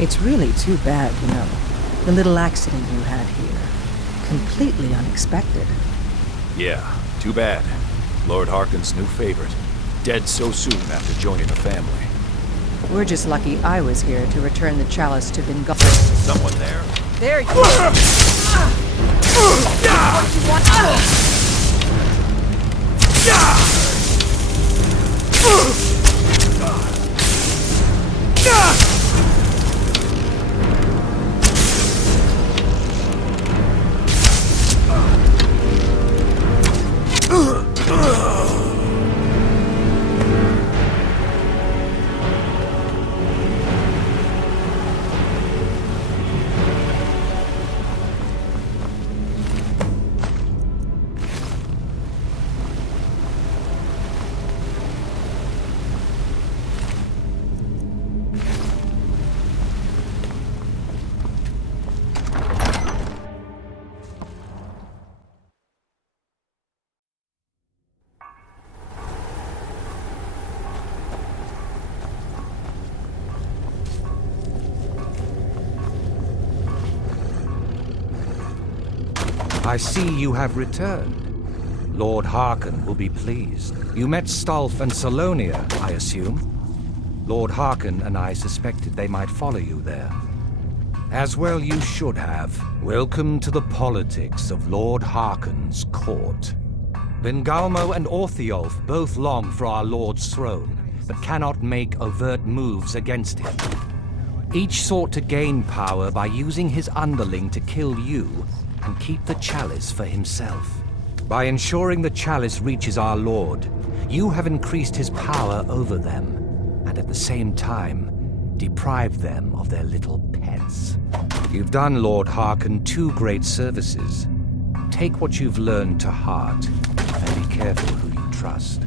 It's really too bad, you know. The little accident you had here. Completely unexpected. Yeah, too bad. Lord Harkon's new favorite. Dead so soon after joining the family. We're just lucky I was here to return the chalice to Vingal. Someone there? There you are! What you want? I see you have returned. Lord Harkon will be pleased. You met Stulf and Salonia, I assume? Lord Harkon and I suspected they might follow you there. As well you should have. Welcome to the politics of Lord Harkon's court. Vingalmo and Orthiolf both long for our Lord's throne, but cannot make overt moves against him. Each sought to gain power by using his underling to kill you and keep the chalice for himself. By ensuring the chalice reaches our Lord, you have increased his power over them, and at the same time, deprived them of their little pets. You've done Lord Harkon 2 great services. Take what you've learned to heart, and be careful who you trust.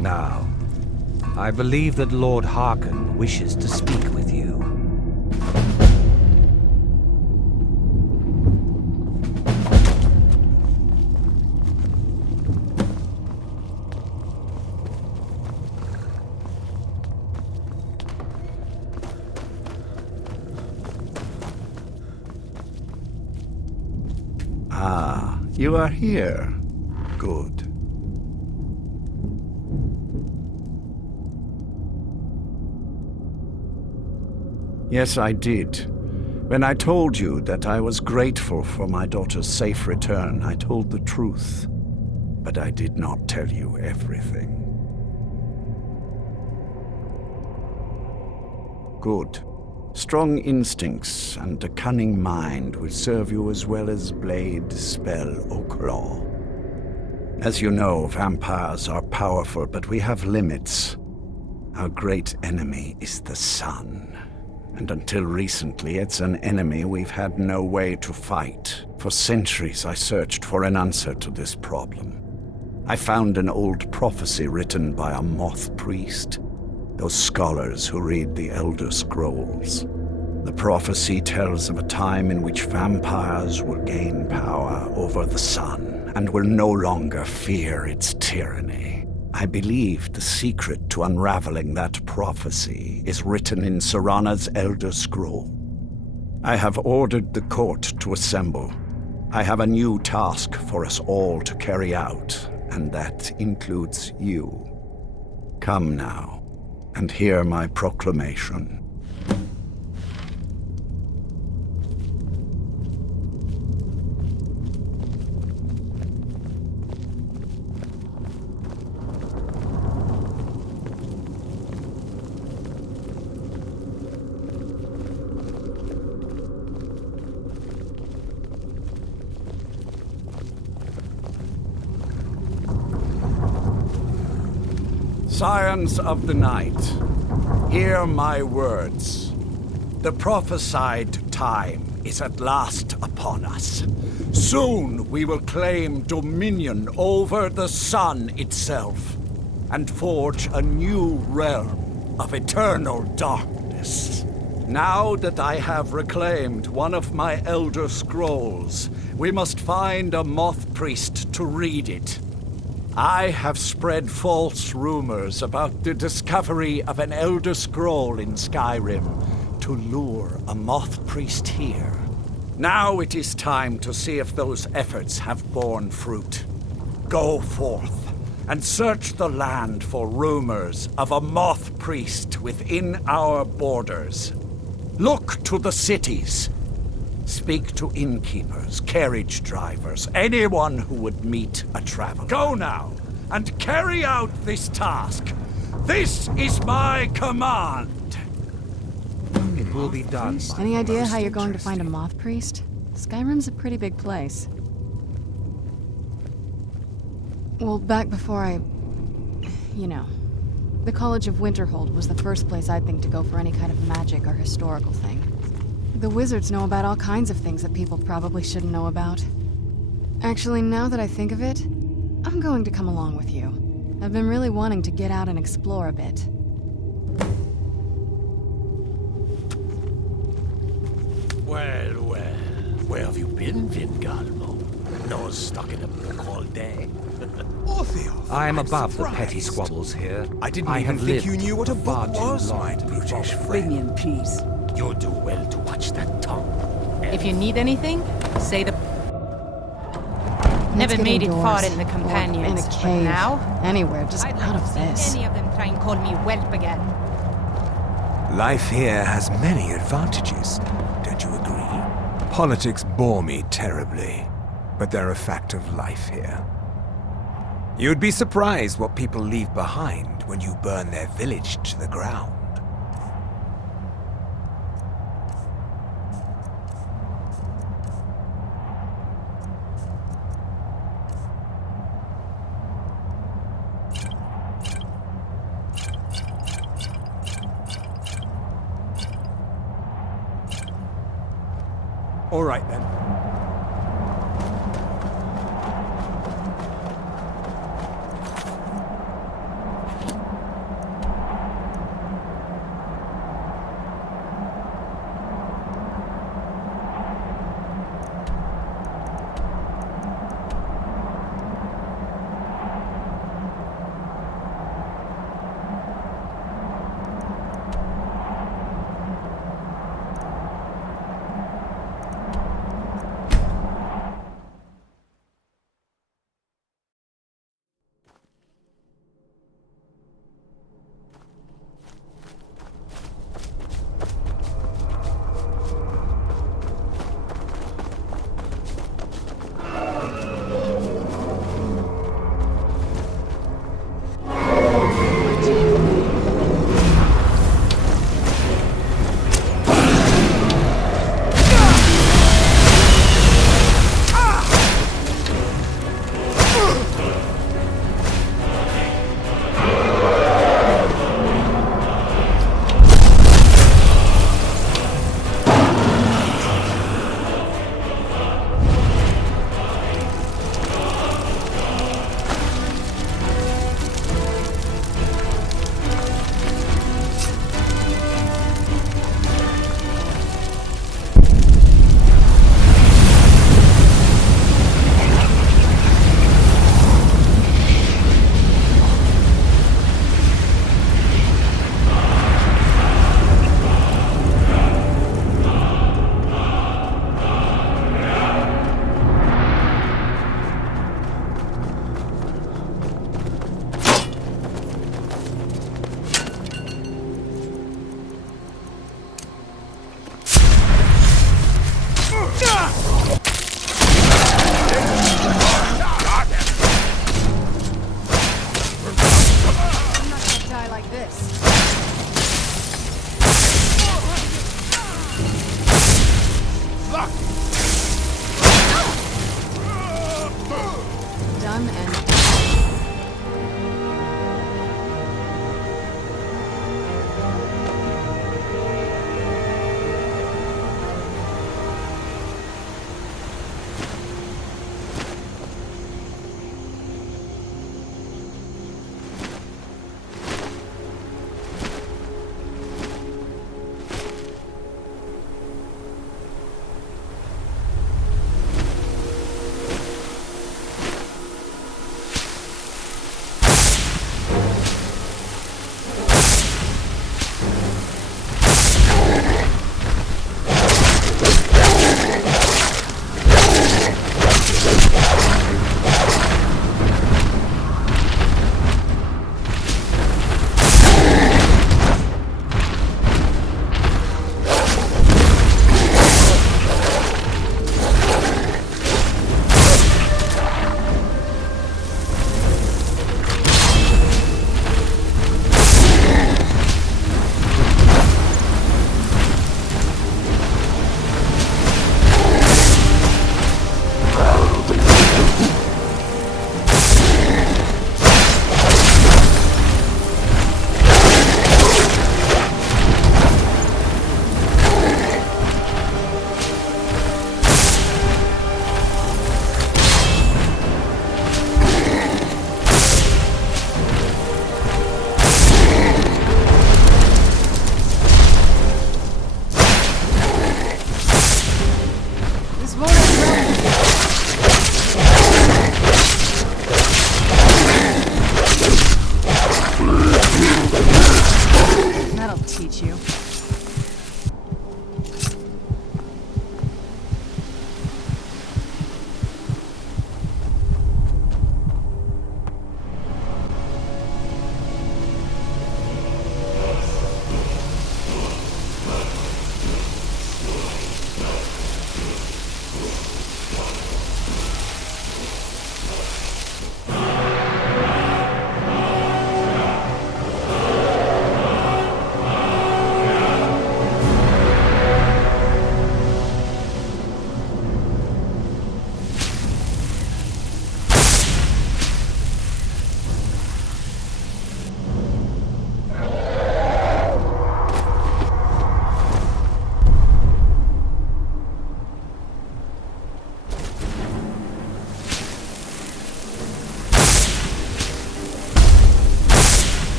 Now, I believe that Lord Harkon wishes to speak with you. Ah, you are here. Good. Yes, I did. When I told you that I was grateful for my daughter's safe return, I told the truth. But I did not tell you everything. Good. Strong instincts and a cunning mind will serve you as well as blade, spell, or claw. As you know, vampires are powerful, but we have limits. Our great enemy is the sun. And until recently, it's an enemy we've had no way to fight. For centuries, I searched for an answer to this problem. I found an old prophecy written by a moth priest. Those scholars who read the Elder Scrolls. The prophecy tells of a time in which vampires will gain power over the sun and will no longer fear its tyranny. I believe the secret to unraveling that prophecy is written in Serana's Elder Scroll. I have ordered the court to assemble. I have a new task for us all to carry out, and that includes you. Come now, and hear my proclamation. Scions of the Night, hear my words. The prophesied time is at last upon us. Soon we will claim dominion over the sun itself, and forge a new realm of eternal darkness. Now that I have reclaimed one of my Elder Scrolls, we must find a moth priest to read it. I have spread false rumors about the discovery of an Elder Scroll in Skyrim, to lure a moth priest here. Now it is time to see if those efforts have borne fruit. Go forth and search the land for rumors of a moth priest within our borders. Look to the cities. Speak to innkeepers, carriage drivers, anyone who would meet a traveler. Go now and carry out this task. This is my command. It will be done. Any idea how you're going to find a moth priest? Skyrim's a pretty big place. Well, back before you know, the College of Winterhold was the first place I'd think to go for any kind of magic or historical thing. The wizards know about all kinds of things that people probably shouldn't know about. Actually, now that I think of it, I'm going to come along with you. I've been really wanting to get out and explore a bit. Well, well. Where have you been, Vingalmo? Nose stuck in a book all day. I am above the petty squabbles here. I didn't have even think lived you knew what a far book too was, long my to be British bothered. friend. Bring me in peace. You'll do well to watch that tongue. If you need anything, say the... Let's Never get made it far indoors, in the or companions. in a but cave. now, Anywhere, just I'd out like to of see this. any of them try and call me whelp again. Life here has many advantages, don't you agree? Politics bore me terribly, but they're a fact of life here. You'd be surprised what people leave behind when you burn their village to the ground. All right, then.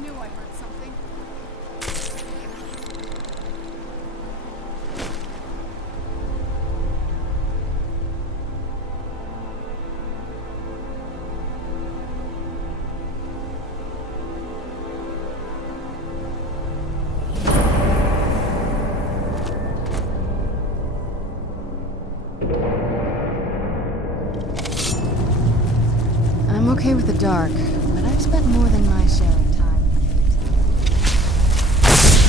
Knew I heard something. I'm okay with the dark, but I've spent more than my share of time.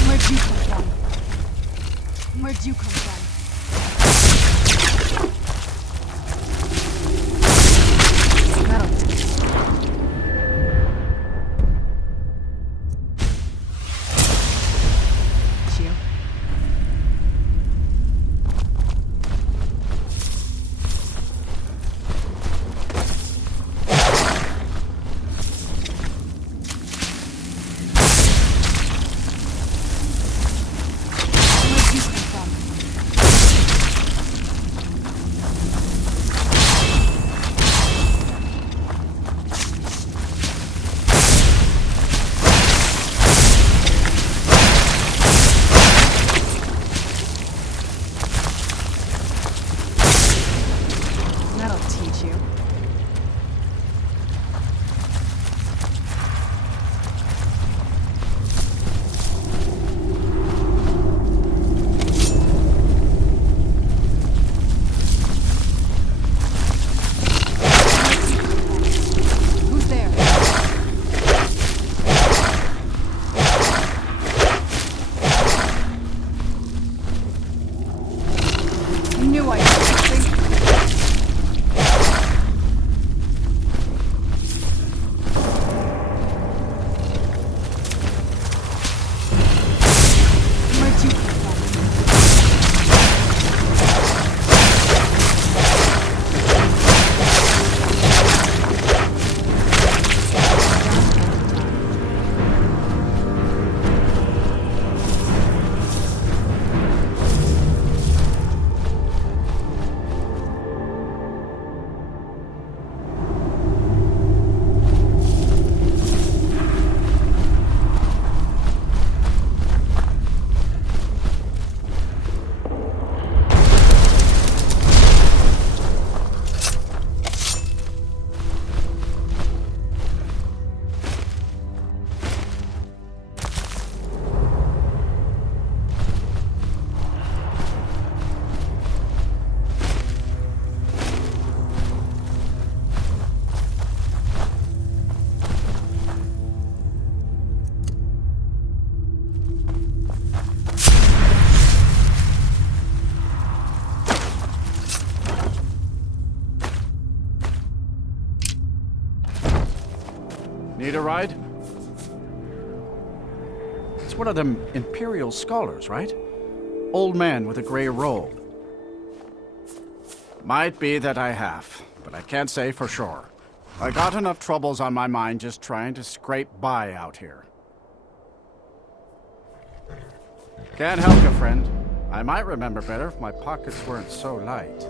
Where'd you come from? Where'd you come from? Metal. You. That'll teach you. Who's there? I knew I heard something. Where'd you come from? Need a ride? It's one of them Imperial scholars, right? Old man with a gray robe. Might be that I have, but I can't say for sure. I got enough troubles on my mind just trying to scrape by out here. Can't help you, friend. I might remember better if my pockets weren't so light.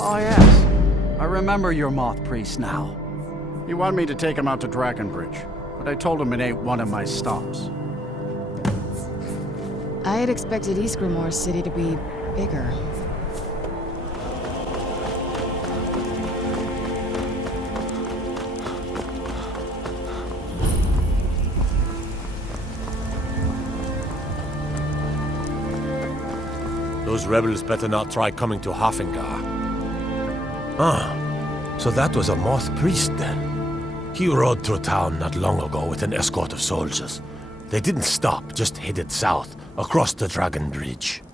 Oh yes, I remember your moth priest now. He wanted me to take him out to Dragonbridge, but I told him it ain't one of my stops. I had expected Ysgrimmor's city to be bigger. Those rebels better not try coming to Hafengar. Ah, so that was a moth priest then. He rode through town not long ago with an escort of soldiers. They didn't stop, just headed south, across the Dragon Bridge.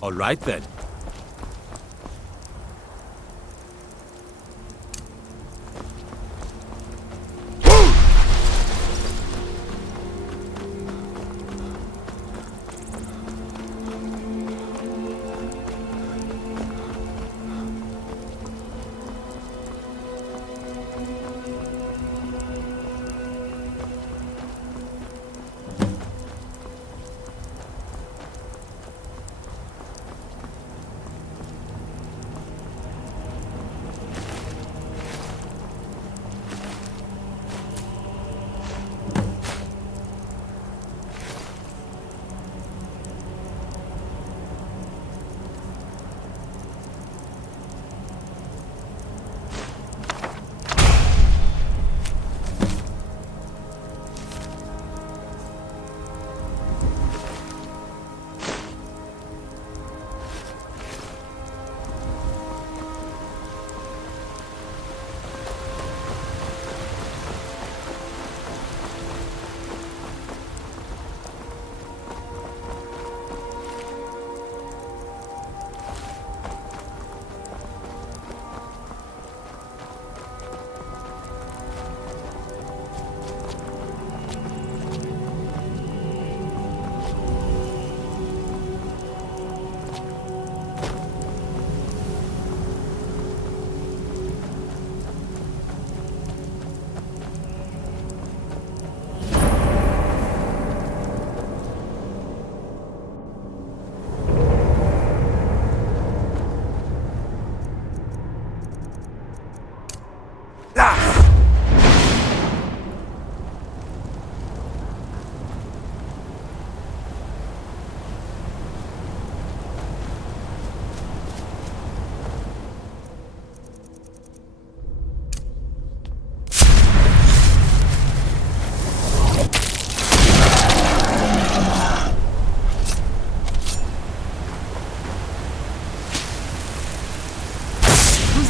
All right then.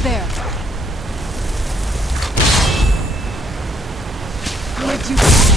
Who's there? Where'd you go?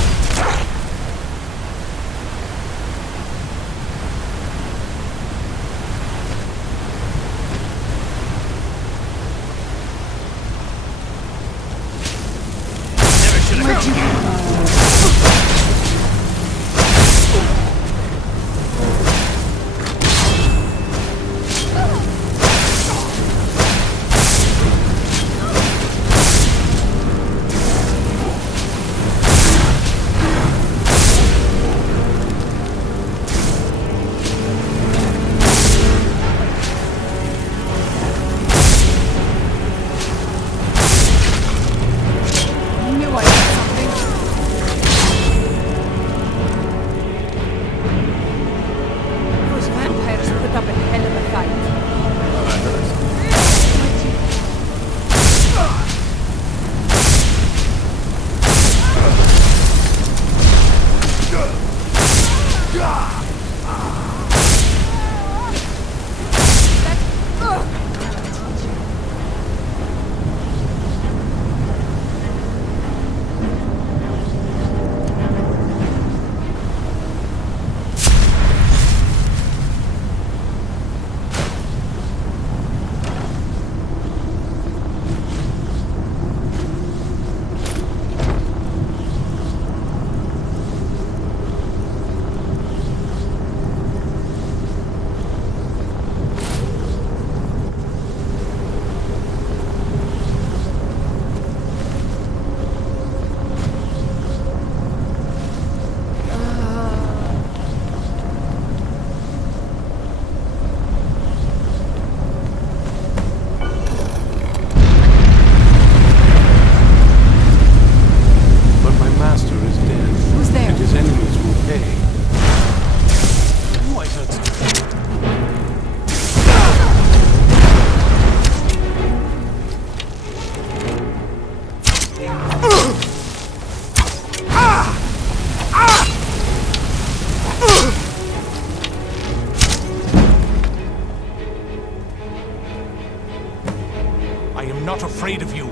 not afraid of you.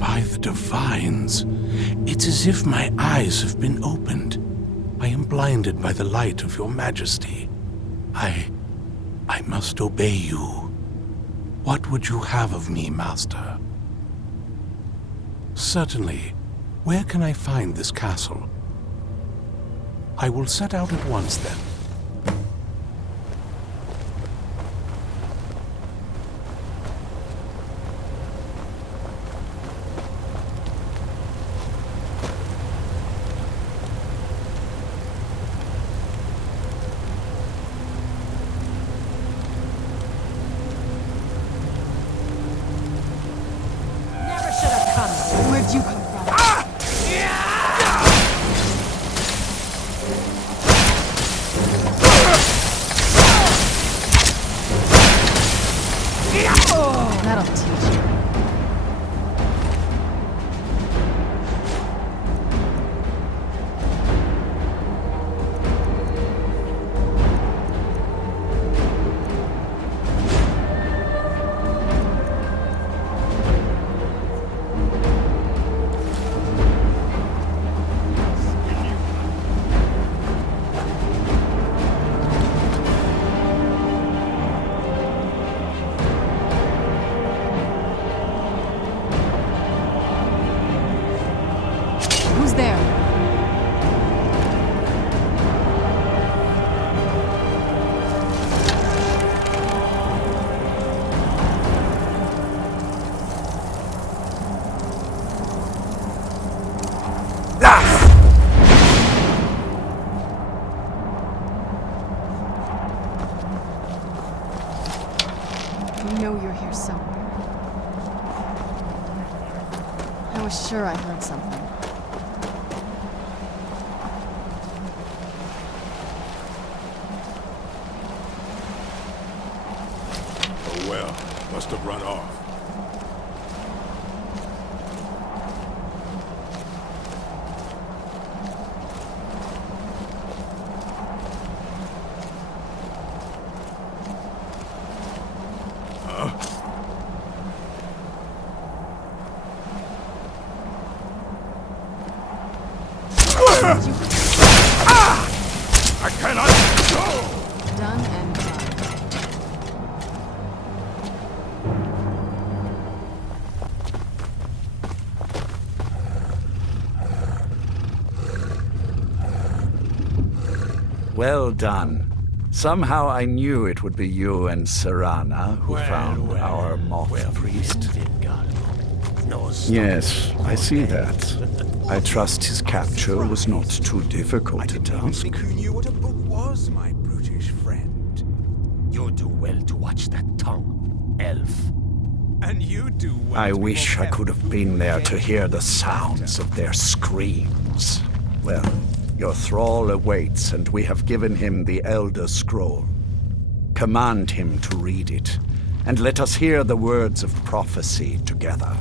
By the Divines, it's as if my eyes have been opened. I am blinded by the light of your majesty. I must obey you. What would you have of me, master? Certainly. Where can I find this castle? I will set out at once, then. Where'd you come from? That'll teach you. I know you're here somewhere. I was sure I heard something. Oh well, must have run off. I cannot go! Done and done. Well done. Somehow I knew it would be you and Serana who found our moth priest. Yes, I see that. I trust his capture was not too difficult a task. Think you knew what a book was, my brutish friend. You do well to watch that tongue, elf. And you do well. I to be wish more I could have been there to hear the sounds of their screams. Well, your thrall awaits, and we have given him the Elder Scroll. Command him to read it, and let us hear the words of prophecy together.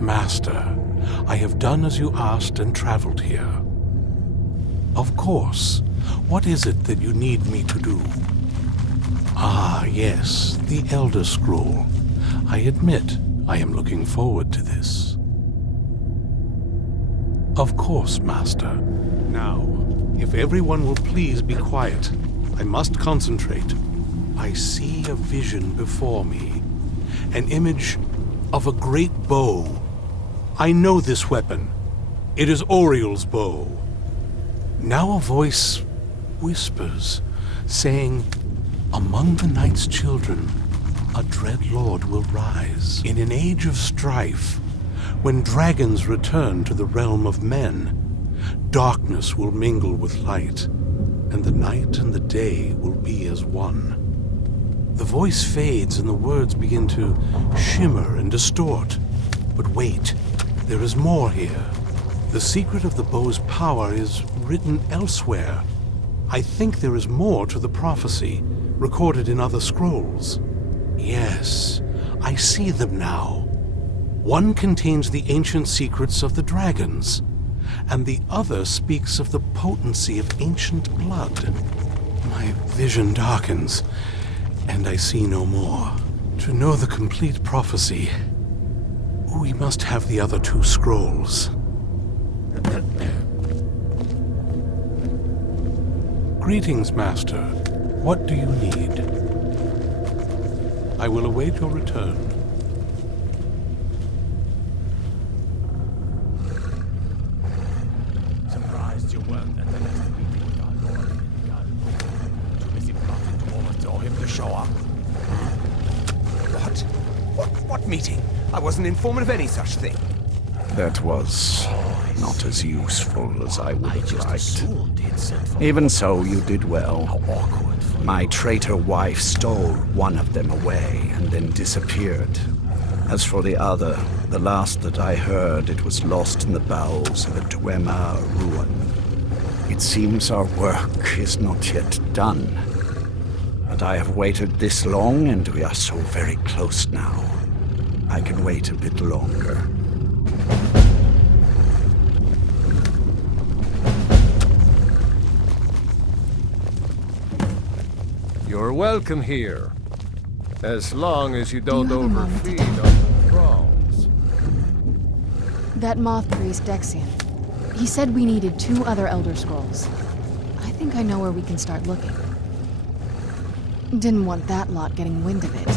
Master, I have done as you asked and traveled here. Of course. What is it that you need me to do? Ah, yes, the Elder Scroll. I admit, I am looking forward to this. Of course, Master. Now, if everyone will please be quiet, I must concentrate. I see a vision before me. An image of a great bow. I know this weapon. It is Oriel's bow. Now a voice whispers, saying, "Among the night's children, a dread lord will rise. In an age of strife, when dragons return to the realm of men, darkness will mingle with light, and the night and the day will be as one." The voice fades and the words begin to shimmer and distort. But wait, there is more here. The secret of the bow's power is written elsewhere. I think there is more to the prophecy, recorded in other scrolls. Yes, I see them now. One contains the ancient secrets of the dragons, and the other speaks of the potency of ancient blood. My vision darkens, and I see no more. To know the complete prophecy, we must have the other two scrolls. Greetings, Master. What do you need? I will await your return. Surprised you weren't at the next meeting with our Lord. Too busy plotting to overthrow him to show up. What meeting? I wasn't informed of any such thing. That was not as useful as I would have liked. Even so, you did well. My traitor wife stole one of them away and then disappeared. As for the other, the last that I heard, it was lost in the bowels of a Dwemer ruin. It seems our work is not yet done. But I have waited this long, and we are so very close now. I can wait a bit longer. You're welcome here. As long as you don't have a moment? overfeed on the thralls. That moth priest, Dexian. He said we needed 2 other Elder Scrolls. I think I know where we can start looking. Didn't want that lot getting wind of it.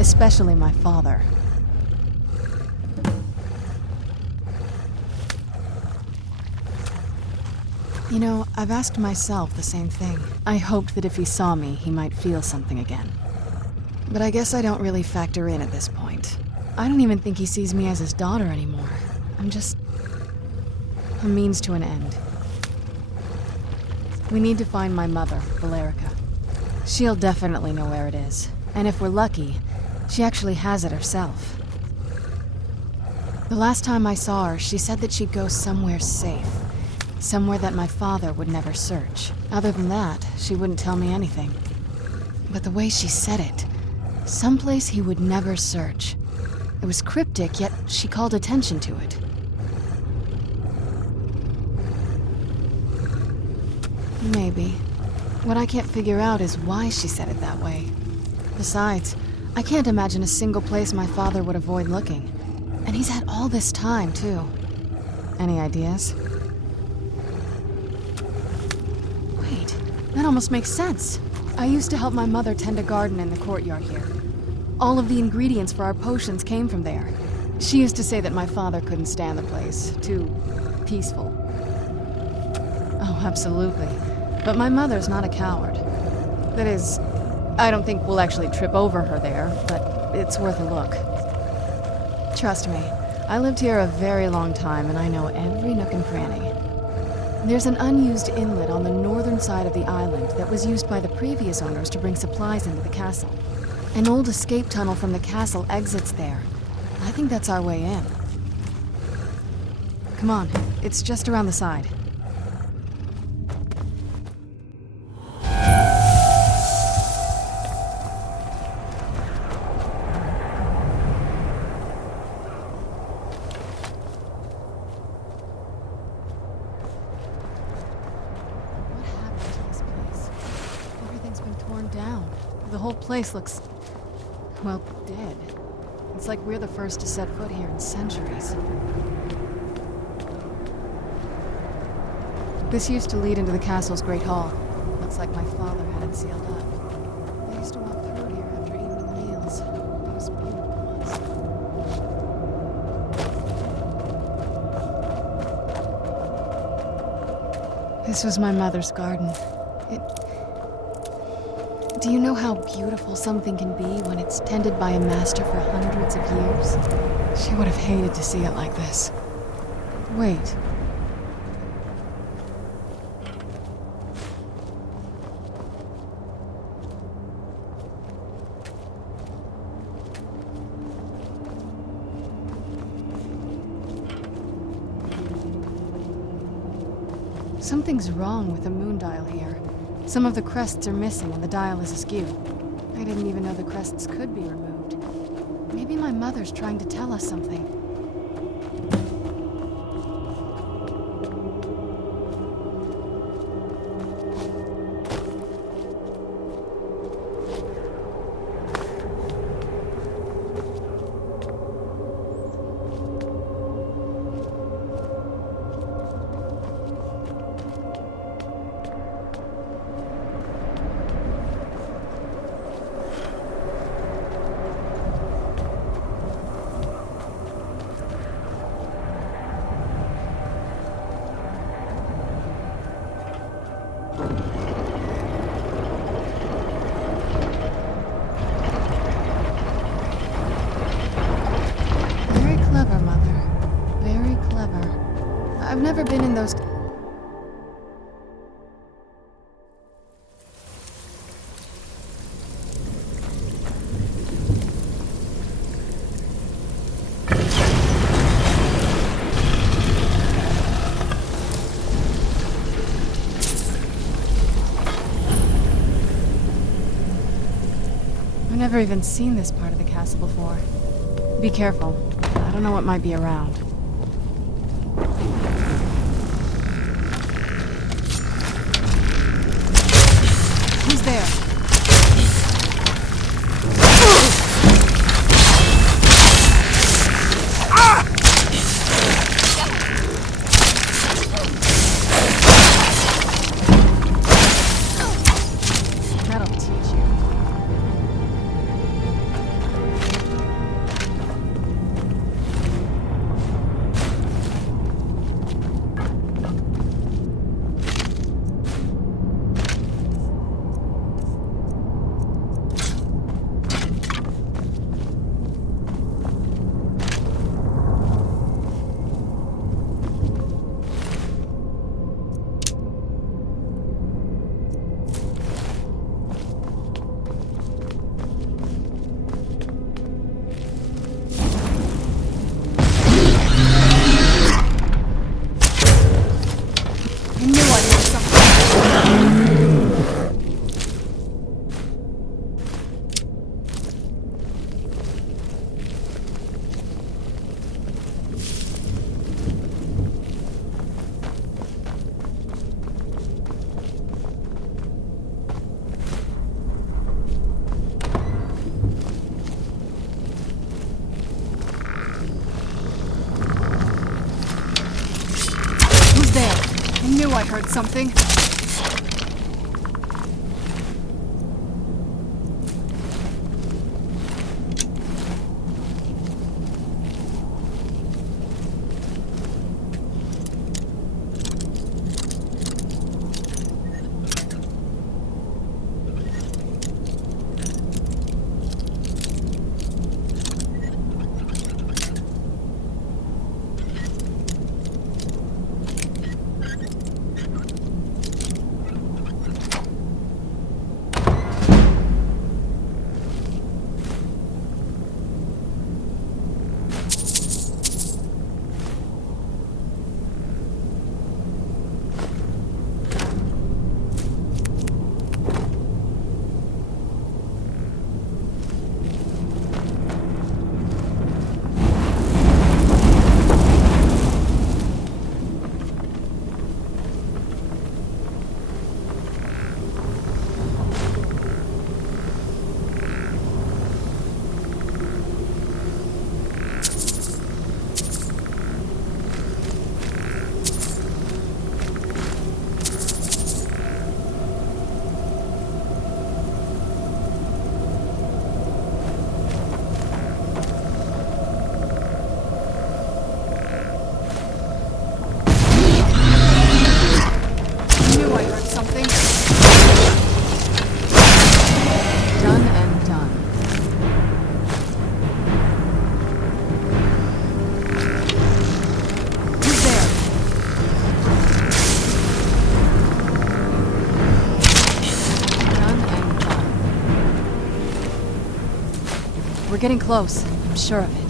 Especially my father. You know, I've asked myself the same thing. I hoped that if he saw me, he might feel something again. But I guess I don't really factor in at this point. I don't even think he sees me as his daughter anymore. I'm just A means to an end. We need to find my mother, Valerica. She'll definitely know where it is. And if we're lucky, she actually has it herself. The last time I saw her, she said that she'd go somewhere safe. Somewhere that my father would never search. Other than that, she wouldn't tell me anything. But the way she said it, someplace he would never search. It was cryptic, yet she called attention to it. Maybe. What I can't figure out is why she said it that way. Besides, I can't imagine a single place my father would avoid looking. And he's had all this time, too. Any ideas? Wait, that almost makes sense. I used to help my mother tend a garden in the courtyard here. All of the ingredients for our potions came from there. She used to say that my father couldn't stand the place. Too peaceful. Oh, absolutely. But my mother's not a coward. That is, I don't think we'll actually trip over her there, but it's worth a look. Trust me, I lived here a very long time and I know every nook and cranny. There's an unused inlet on the northern side of the island that was used by the previous owners to bring supplies into the castle. An old escape tunnel from the castle exits there. I think that's our way in. Come on, it's just around the side. The place looks, well, dead. It's like we're the first to set foot here in centuries. This used to lead into the castle's great hall. Looks like my father had it sealed up. I used to walk through here after evening meals. It was beautiful once. This was my mother's garden. Do you know how beautiful something can be when it's tended by a master for hundreds of years? She would have hated to see it like this. Wait. Something's wrong with the moon dial here. Some of the crests are missing and the dial is askew. I didn't even know the crests could be removed. Maybe my mother's trying to tell us something. I've never been in those... I've never even seen this part of the castle before. Be careful. I don't know what might be around. Who's there? That'll teach you. there? I knew I heard something. We're getting close. I'm sure of it.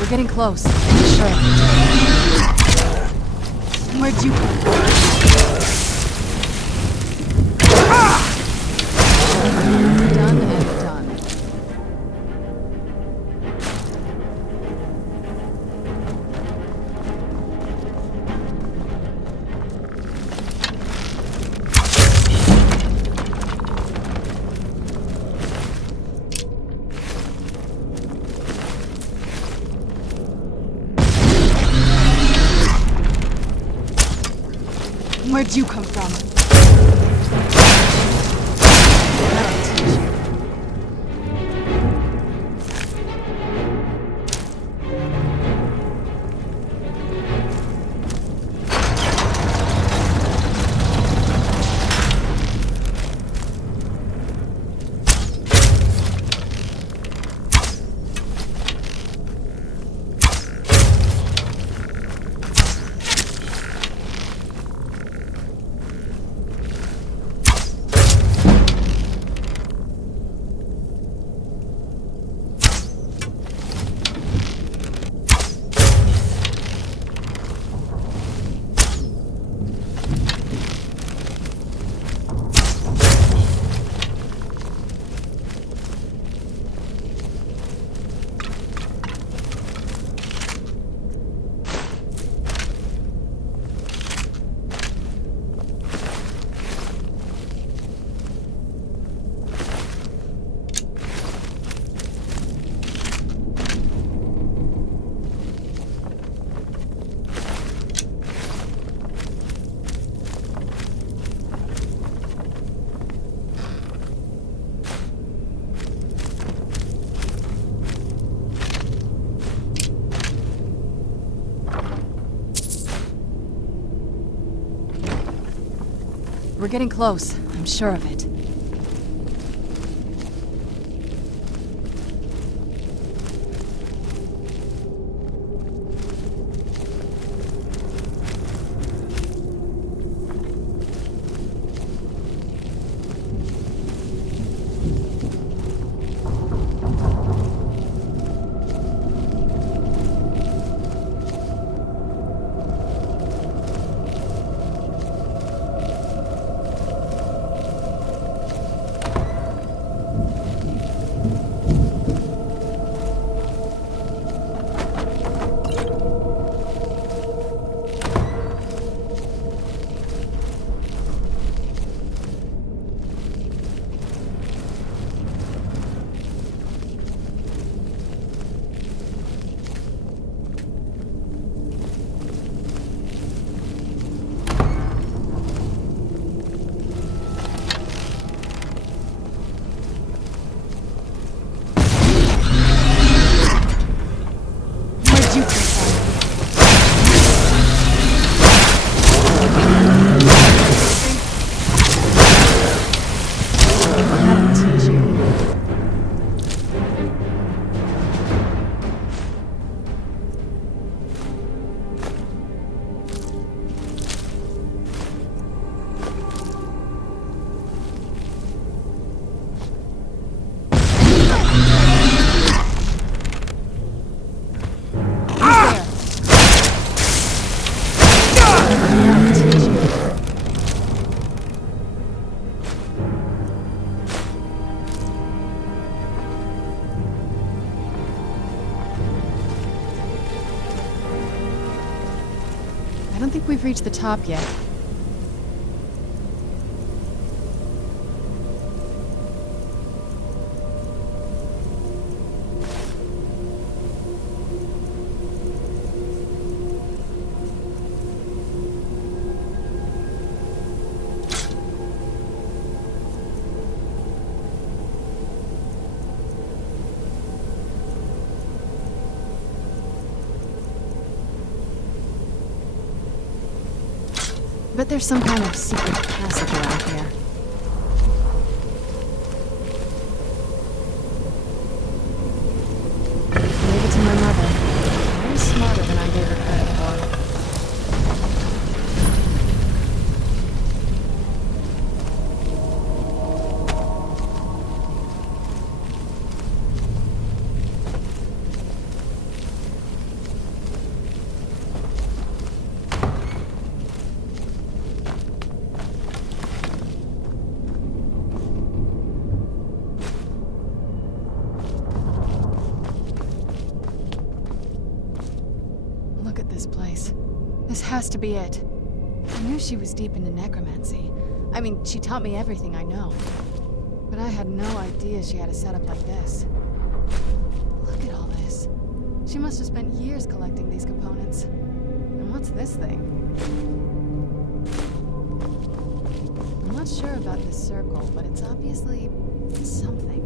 We're getting close. Sure. Where'd you come from? Done and done. Where'd you come from? That'll teach you. We're getting close. I'm sure of it. I don't think we've reached the top yet. Bet there's some kind of secret passage around here. Gave it to my mother. Very smarter than I gave her credit for. This has to be it. I knew she was deep into necromancy. I mean, she taught me everything I know. But I had no idea she had a setup like this. Look at all this. She must have spent years collecting these components. And what's this thing? I'm not sure about this circle, but it's obviously something.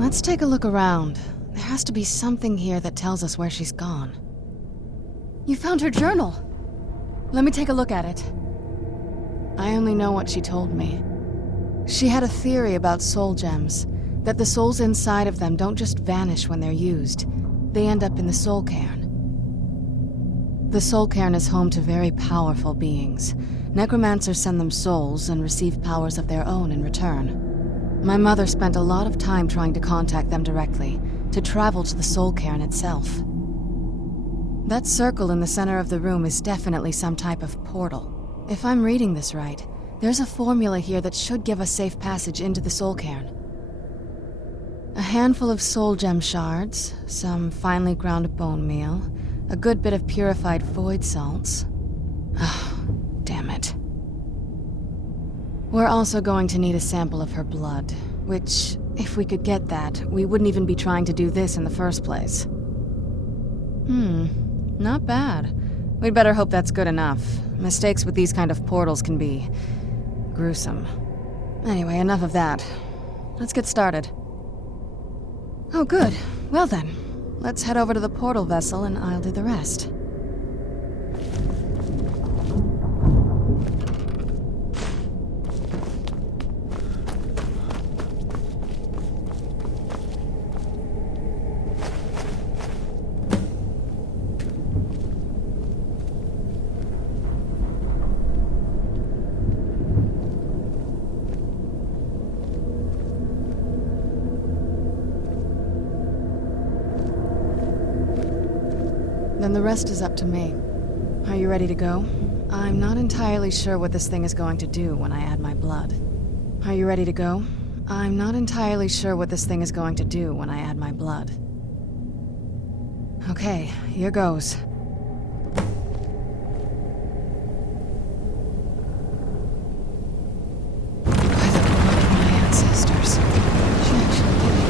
Let's take a look around. There has to be something here that tells us where she's gone. You found her journal! Let me take a look at it. I only know what she told me. She had a theory about soul gems, that the souls inside of them don't just vanish when they're used. They end up in the soul cairn. The soul cairn is home to very powerful beings. Necromancers send them souls and receive powers of their own in return. My mother spent a lot of time trying to contact them directly, to travel to the soul cairn itself. That circle in the center of the room is definitely some type of portal. If I'm reading this right, there's a formula here that should give us safe passage into the soul cairn. A handful of soul gem shards, some finely ground bone meal, a good bit of purified void salts. Oh, damn it. We're also going to need a sample of her blood, which, if we could get that, we wouldn't even be trying to do this in the first place. Not bad. We'd better hope that's good enough. Mistakes with these kind of portals can be gruesome. Anyway, enough of that. Let's get started. Oh, good. Well then, let's head over to the portal vessel and I'll do the rest. Then the rest is up to me. Are you ready to go? I'm not entirely sure what this thing is going to do when I add my blood. Are you ready to go? I'm not entirely sure what this thing is going to do when I add my blood. Okay, here goes. By the blood of my ancestors. She actually did it.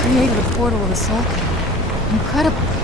Created a portal with a soul cairn. Incredible.